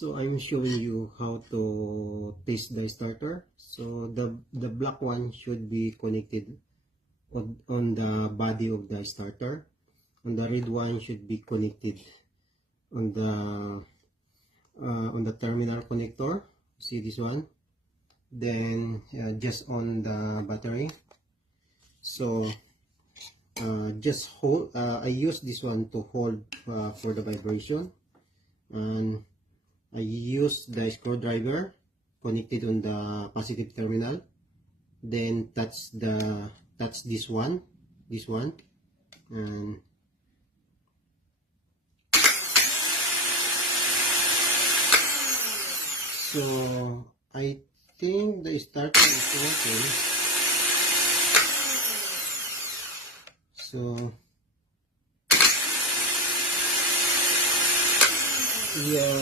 So I'm showing you how to test the starter. So the black one should be connected on the body of the starter, and the red one should be connected on the terminal connector. See this one? Then just on the battery. So just hold. I use this one to hold for the vibration, and I use the screwdriver connected on the positive terminal. Then touch this one, and so I think the starter is working. So yeah.